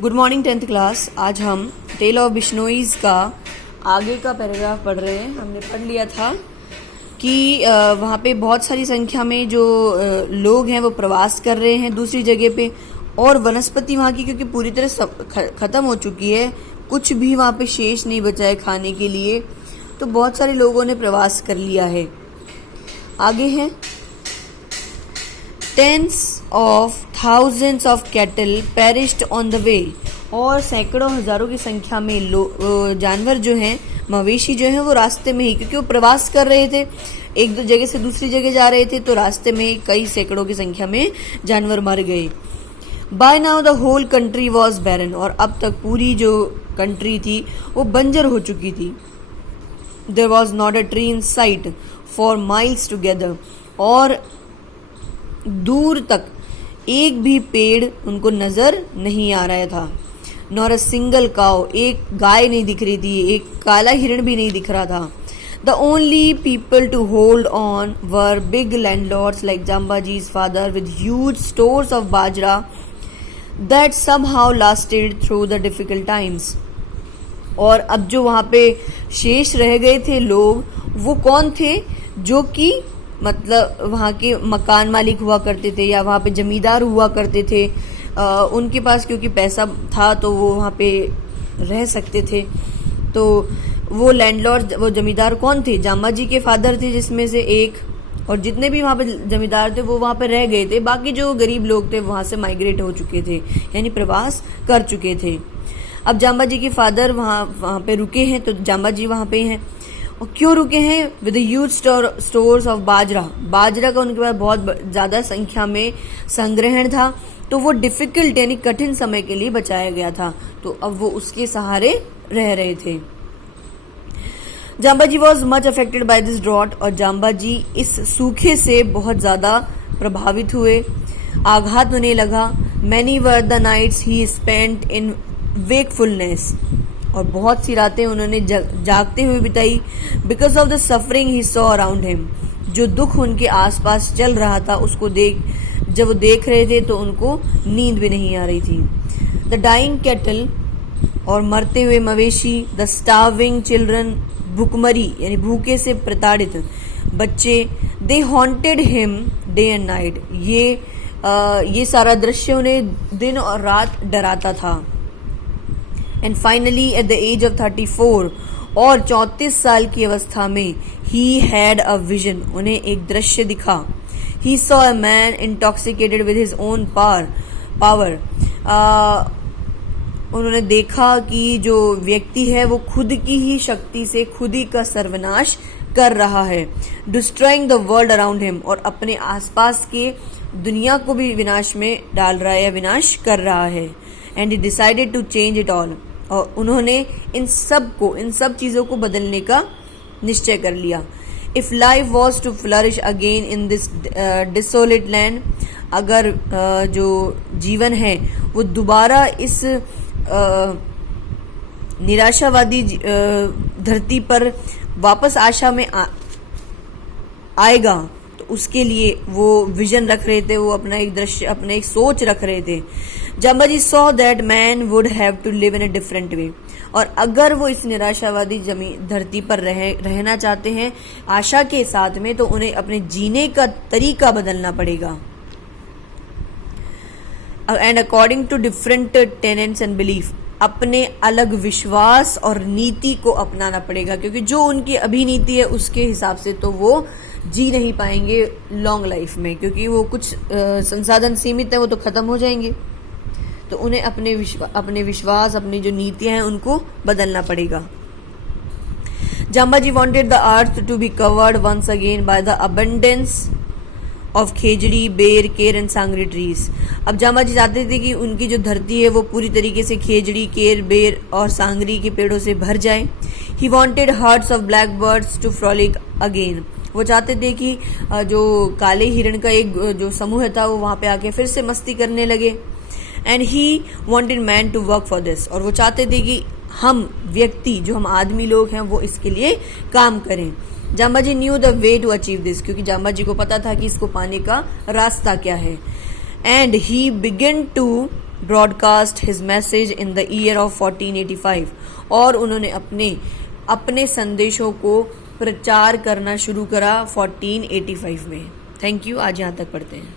Good morning 10th class. आज हम tell of बिश्नोईज का आगे का पैराग्राफ पढ़ रहे हैं। हमने पढ़ लिया था कि वहाँ पे बहुत सारी संख्या में जो लोग हैं वो प्रवास कर रहे हैं दूसरी जगह पे, और वनस्पति वहाँ की क्योंकि पूरी तरह ख़त्म हो चुकी है, कुछ भी वहाँ पे शेष नहीं बचा है खाने के लिए, तो बहुत सारे लोगों ने प्रवास कर लिया है। आगे है tens of thousands of cattle perished on the way, और सैकड़ों हजारों की संख्या में जानवर जो हैं, मवेशी जो हैं, वो रास्ते में ही, क्योंकि वो प्रवास कर रहे थे, एक दो जगह से दूसरी जगह जा रहे थे, तो रास्ते में कई सैकड़ों की संख्या में जानवर मर गए। By now the whole country was barren, और अब तक पूरी जो कंट्री थी वो बंजर हो चुकी थी। There was not a tree in sight for miles together, और दूर तक एक भी पेड़ उनको नजर नहीं आ रहा था। नॉर अ सिंगल काउ, एक गाय नहीं दिख रही थी, एक काला हिरण भी नहीं दिख रहा था। The only people to hold on were big landlords like Jambaji's father with huge stores of bajra that somehow lasted through the difficult times. और अब जो वहाँ पे शेष रह गए थे लोग, वो कौन थे? जो कि मतलब वहाँ के मकान मालिक हुआ करते थे या वहाँ पे जमींदार हुआ करते थे। उनके पास क्योंकि पैसा था तो वो वहाँ पे रह सकते थे। तो वो लैंडलॉर्ड, वो जमींदार कौन थे? जाम्बा जी के फादर थे जिसमें से एक, और जितने भी वहाँ पे जमींदार थे वो वहाँ पे रह गए थे। बाकी जो गरीब लोग थे वहाँ से माइग्रेट हो चुके थे, यानी प्रवास कर चुके थे। अब जाम्बा जी के फादर वहाँ पे रुके हैं, तो जाम्बा जी वहाँ पे हैं। और क्यों रुके हैं? विद ह्यूज स्टोर्स ऑफ बाजरा का उनके पास बहुत ज़्यादा संख्या में संग्रहण था, तो वो डिफिकल्ट यानी कठिन समय के लिए बचाया गया था, तो अब वो उसके सहारे रह रहे थे। Jamba ji was much affected by this drought, और जाम्बा जी इस सूखे से बहुत ज़्यादा प्रभावित हुए, आघात होने लगा। Many were the nights he spent in wakefulness, और बहुत सी रातें उन्होंने जागते हुए बिताई। Because of the suffering he saw around him, जो दुख उनके आसपास चल रहा था उसको जब वो देख रहे थे तो उनको नींद भी नहीं आ रही थी। द डाइंग कैटल, और मरते हुए मवेशी। द स्टार्विंग चिल्ड्रन, भूखमरी यानी भूखे से प्रताड़ित बच्चे। They haunted him day and night, ये सारा दृश्य उन्हें दिन और रात डराता था। And finally at the age of 34, और 34 साल की अवस्था में, ही हैड अ विजन, उन्हें एक दृश्य दिखा। He saw a man intoxicated with his own power, उन्होंने देखा कि जो व्यक्ति है वो खुद की ही शक्ति से खुद ही का सर्वनाश कर रहा है। Destroying the world around him, और अपने आसपास के दुनिया को भी विनाश में डाल रहा है या विनाश कर रहा है। And he decided to change it all, और उन्होंने इन सब चीज़ों को बदलने का निश्चय कर लिया। If life was to flourish again in this desolate land, अगर जो जीवन है वो दोबारा इस निराशावादी धरती पर वापस आशा में आएगा, तो उसके लिए वो विजन रख रहे थे, वो अपना एक दृश्य, अपना एक सोच रख रहे थे। Jamba ji saw that man would have to live in a different way, और अगर वो इस निराशावादी धरती पर रहना चाहते हैं आशा के साथ में, तो उन्हें अपने जीने का तरीका बदलना पड़ेगा। And according to different tenets and belief, अपने अलग विश्वास और नीति को अपनाना पड़ेगा, क्योंकि जो उनकी अभी नीति है उसके हिसाब से तो वो जी नहीं पाएंगे लॉन्ग लाइफ में, क्योंकि वो कुछ संसाधन सीमित है, वो तो खत्म हो जाएंगे। तो उन्हें अपने विश्वास, अपनी जो नीतियां हैं उनको बदलना पड़ेगा। Jamba ji wanted the earth to be covered once again by the abundance of khejri, ber, ker and sangri trees. अब जाम्बा जी चाहते थे कि उनकी जो धरती है वो पूरी तरीके से खेजड़ी, केर, बेर और सांगरी के पेड़ों से भर जाए। He wanted herds of black birds to frolic again, वो चाहते थे कि जो काले हिरण का एक जो समूह था वो वहाँ पे आके फिर से मस्ती करने लगे। And he wanted man to work for this, और वो चाहते थे कि हम व्यक्ति, जो हम आदमी लोग हैं, वो इसके लिए काम करें। Jamba ji knew the way to achieve this, क्योंकि जाम्बा जी को पता था कि इसको पाने का रास्ता क्या है। And he began to broadcast his message in the year of 1485 और उन्होंने अपने संदेशों को प्रचार करना शुरू करा 1485 में। Thank you. आज यहाँ तक पढ़ते हैं।